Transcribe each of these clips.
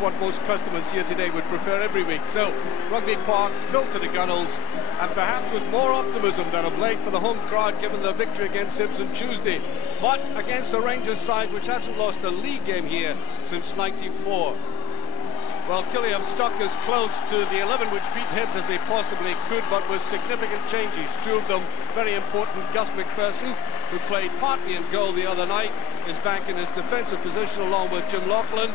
what most customers here today would prefer every week. So, Rugby Park filled to the gunnels, and perhaps with more optimism than of late for the home crowd given the victory against Hibs on Tuesday, but against the Rangers side which hasn't lost a league game here since '94. Well, Killie have stuck as close to the 11 which beat Hibs as they possibly could, but with significant changes. Two of them very important. Gus McPherson, who played partly in goal the other night, is back in his defensive position along with Jim Laughlin,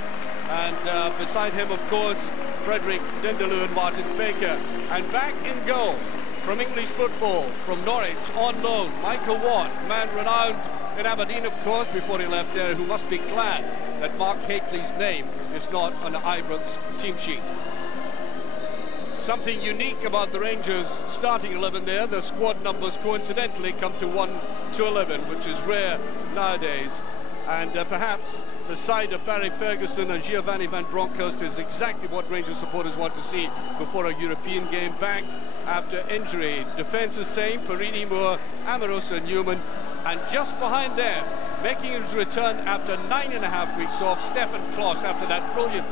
and beside him, of course, Frederick Dindeloo and Martin Baker. And back in goal from English football, from Norwich on loan, Michael Watt, man renowned in Aberdeen, of course, before he left there, who must be glad that Mark Hateley's name is not on the Ibrox team sheet. Something unique about the Rangers starting 11 there, the squad numbers coincidentally come to 1 to 11, which is rare nowadays. And perhaps the side of Barry Ferguson and Giovanni van Bronckhorst is exactly what Rangers supporters want to see before a European game. Back after injury. Defence is same, Perini, Moore, Amoroso, Newman, and just behind them, making his return after 9.5 weeks off, Stefan Kloss, after that brilliant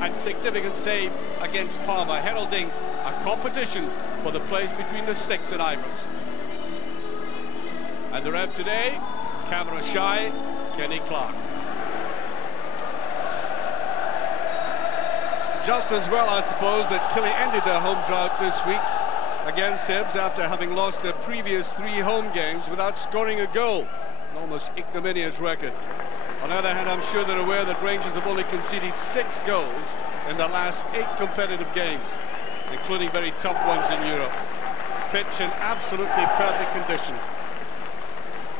and significant save against Parma, heralding a competition for the place between the sticks at Ibrox. And the ref today, camera shy, Kenny Clark. Just as well, I suppose, that Killie ended their home drought this week against Hibs after having lost their previous 3 home games without scoring a goal. An almost ignominious record. On the other hand, I'm sure they're aware that Rangers have only conceded 6 goals in the last 8 competitive games, including very tough ones in Europe. Pitch in absolutely perfect condition.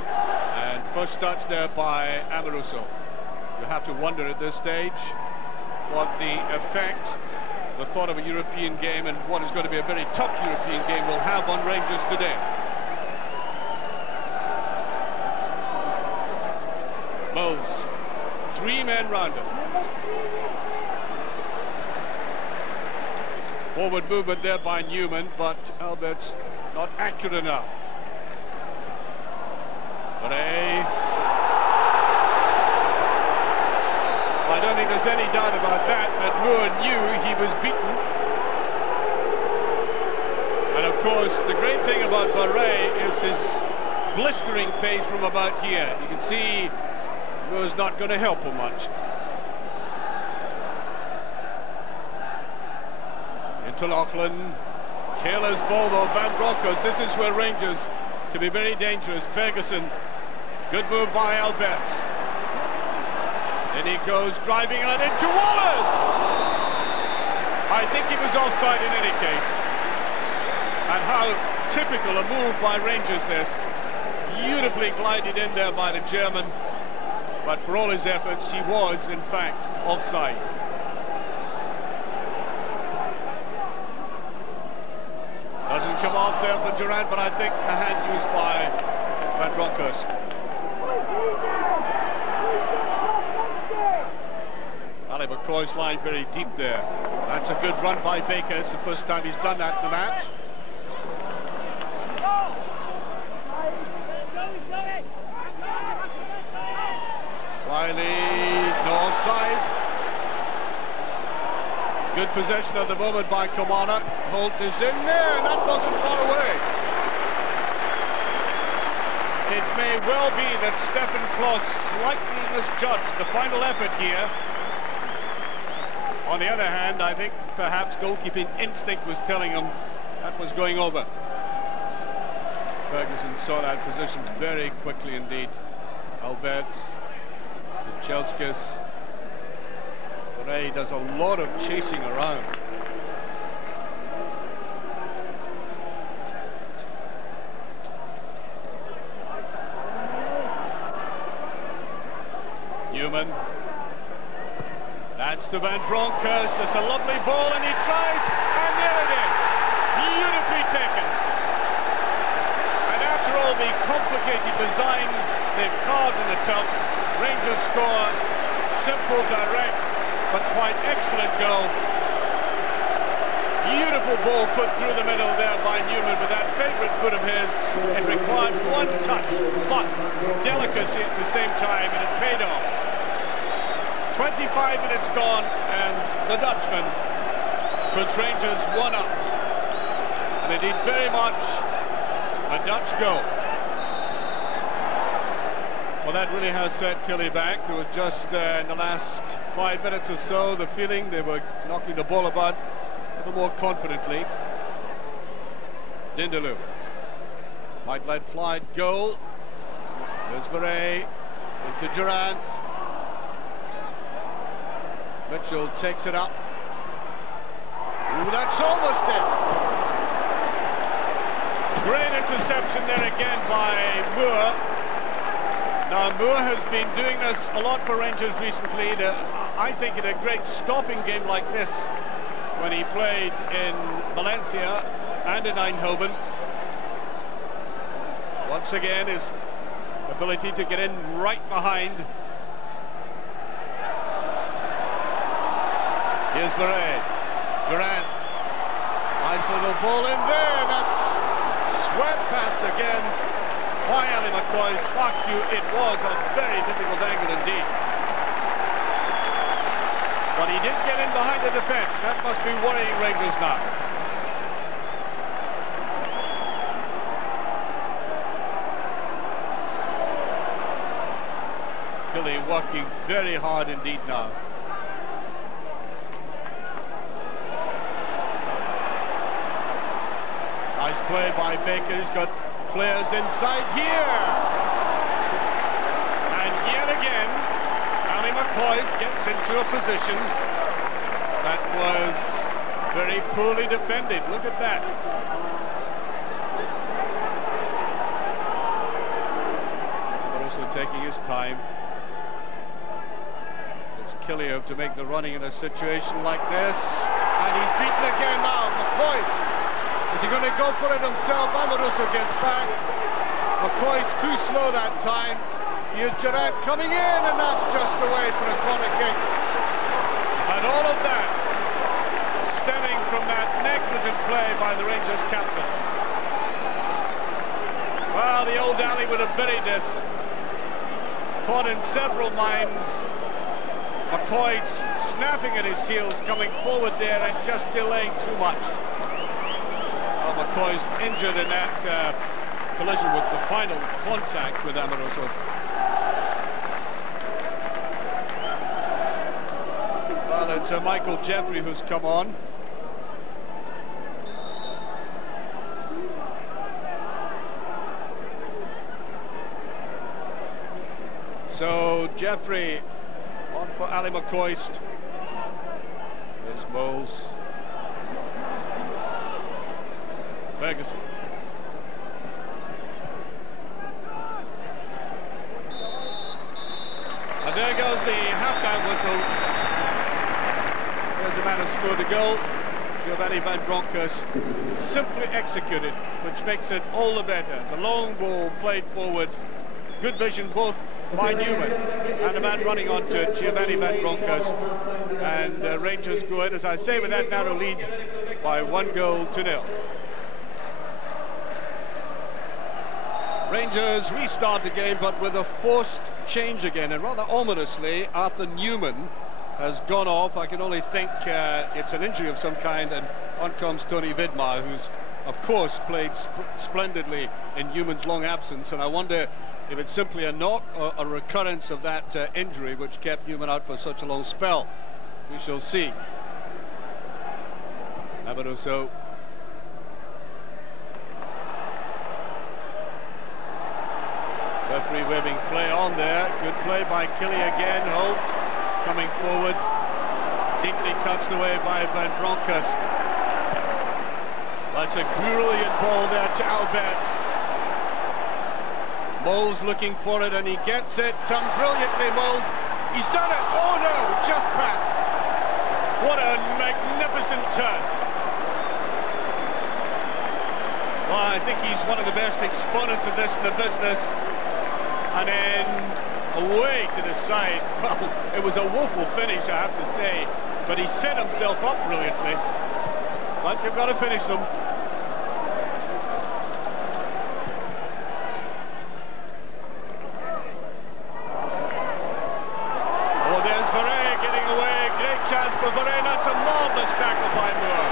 And first touch there by Amoroso. You have to wonder at this stage what the effect the thought of a European game and what is going to be a very tough European game will have on Rangers today. Moles, 3 men round him. Forward movement there by Newman, but Albert's not accurate enough. I don't think there's any doubt about that Moore knew he was beaten. And of course, the great thing about Barret is his blistering pace from about here. You can see Moore's not going to help him much. Into Laughlin. Careless ball though, Van Bronckhorst. This is where Rangers can be very dangerous. Ferguson, good move by Alberts. Then he goes driving and into Wallace. I think he was offside in any case. And how typical a move by Rangers this. Beautifully glided in there by the German. But for all his efforts, he was in fact offside. Doesn't come off there for Durant, but I think a hand used by Van Bronckhorst. Ali McCoy's line very deep there. That's a good run by Baker. It's the first time he's done that in the match. Wiley, no offside. Good possession at the moment by Kilmarnock. Holt is in there, and that wasn't far away. It may well be that Stefan Kloss slightly misjudged the final effort here. On the other hand, I think perhaps goalkeeping instinct was telling him that was going over. Ferguson saw that position very quickly indeed. Alberts, Chelskis. Ray does a lot of chasing around. Newman. That's to Van Bronckhorst. It's a lovely ball and he tries, and there it is. Beautifully taken. And after all the complicated designs they've carved in the tub, Rangers score. Simple, direct, but quite excellent goal. Beautiful ball put through the middle there by Newman with that favourite foot of his. It required one touch, but delicacy at the same time, and it paid off. 25 minutes gone, and puts Rangers 1 up. And indeed very much a Dutch goal. Well, that really has set Killie back. There was just in the last 5 minutes or so the feeling they were knocking the ball about a little more confidently. Dindeloo might let fly goal. There's Verret into Durant. Mitchell takes it up. Ooh, that's almost it. Great interception there again by Moore. Now Moore has been doing this a lot for Rangers recently. I think in a great stopping game like this, when he played in Valencia and in Eindhoven. Once again, his ability to get in right behind. Here's Verret. Durant. Nice little ball in there. That's swept past again by Ali McCoy. Spark you. It was a very difficult angle indeed. But he did get in behind the defence. That must be worrying Rangers now. Killie working very hard indeed now. Nice play by Baker. He's got players inside here. And yet again, Ali McCoy gets into a position that was very poorly defended. Look at that. But also taking his time. It's Killie to make the running in a situation like this. And he's beaten again now. McCoy. Is he going to go for it himself? Amoroso gets back. McCoy's too slow that time. Here's Durant coming in, and that's just away for a corner kick. And all of that stemming from that negligent play by the Rangers captain. Well, the old Ali would have buried this. Caught in several minds. McCoy snapping at his heels, coming forward there and just delaying too much. McCoy's injured in that collision with the final contact with Amoroso. Well, it's Michael Jeffrey who's come on. So Jeffrey on for Ali McCoy. There's Moles. Ferguson. And there goes the half-time whistle. There's a man who scored a goal. Giovanni Van Bronckhorst simply executed, which makes it all the better. The long ball played forward. Good vision both by Newman and the man running onto it, Giovanni Van Bronckhorst. And Rangers go in, as I say, with that narrow lead by 1-0. Rangers restart the game, but with a forced change again, and rather ominously, Arthur Newman has gone off. I can only think it's an injury of some kind, and on comes Tony Vidmar, who's, of course, played splendidly in Newman's long absence, and I wonder if it's simply a knock or a recurrence of that injury which kept Newman out for such a long spell. We shall see. Amoroso. Referee waving play on there. Good play by Killie again. Holt coming forward. Neatly touched away by Van Bronckhorst. That's a brilliant ball there to Albert. Moles looking for it and he gets it. Brilliantly, Moles. He's done it. Oh no, just passed. What a magnificent turn. Well, I think he's one of the best exponents of this in the business. And then away to the side. Well, it was a woeful finish, I have to say, but he set himself up brilliantly. But you've got to finish them. Oh, there's Verret getting away. Great chance for Verret. That's a marvellous tackle by Moore.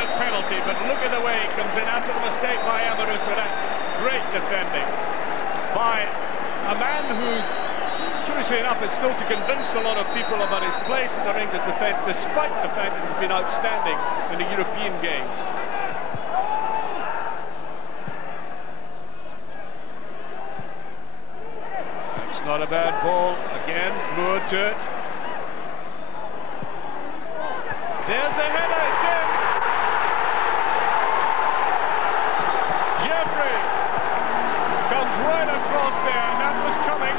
unfortunate penalty, but look at the way he comes in after the mistake by Amoruso. That's great defending by a man who, curiously enough, is still to convince a lot of people about his place in the Rangers defence, despite the fact that he's been outstanding in the European games. It's not a bad ball. Again, Brewer to it. There's the header, it's in! Jeffrey comes right across there, and that was coming.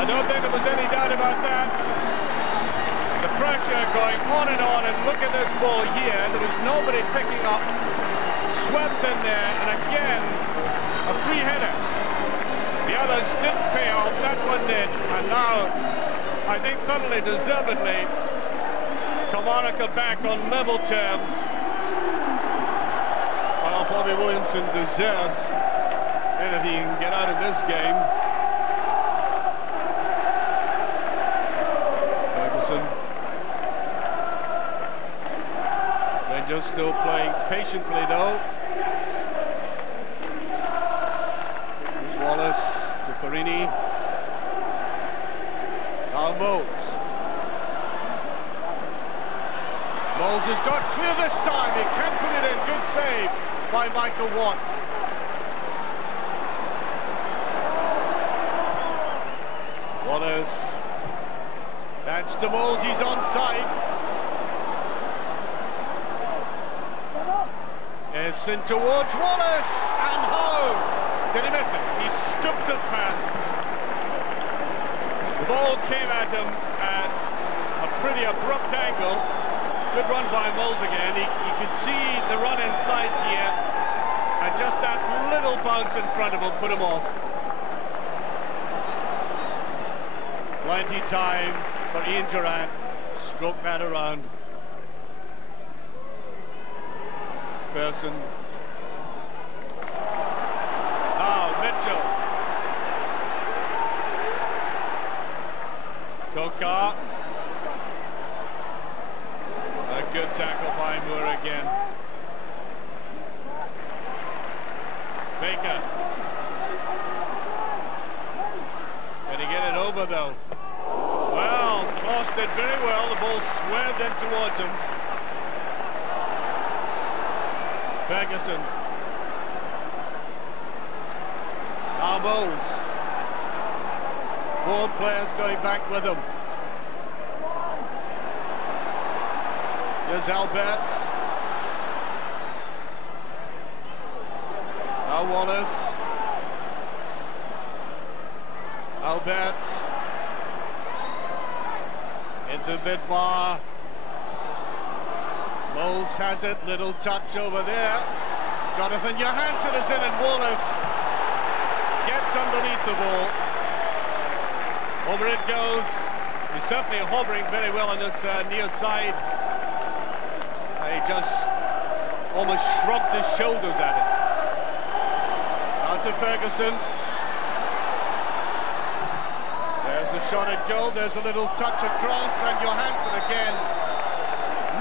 I don't think there was any doubt about that. The pressure going on, and look at this ball here. There was nobody picking up. Swept in there, and again, a free header. The others didn't pay off, that one did. And now, I think thoroughly deservedly, Kilmarnock are back on level terms. Well, Bobby Williamson deserves anything he can get out of this game. Ferguson. Rangers still playing patiently though. Here's Wallace to Farini. Now Moles. Moles has got clear this time. He can put it in. Good save by Michael Watt. Wallace. That's to Moles. He's onside. It's in towards Wallace. And how? Did he miss it? He scooped it past. The ball came at him at a pretty abrupt angle. Good run by Moles again. He could see the run inside here, and just that little bounce in front of him put him off. Plenty time for Ian Durrant. Stroke that around. Pearson. Now Mitchell. Kokar. A good tackle by Moore again. Baker. Can he get it over though? Well, Kloss did very well. The ball swerved in towards him. Ferguson. Now Moles. 4 players going back with him. Here's Alberts. Now Wallace. Alberts. Into Vidmar. Moles has it. Little touch over there. Jonathan Johansson is in, and Wallace gets underneath the ball. Over it goes. He's certainly hovering very well on this near side. He just almost shrugged his shoulders at it. Now to Ferguson. There's a shot at goal. There's a little touch across, and Johansson again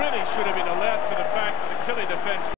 really should have been alert to the fact that the Killie defence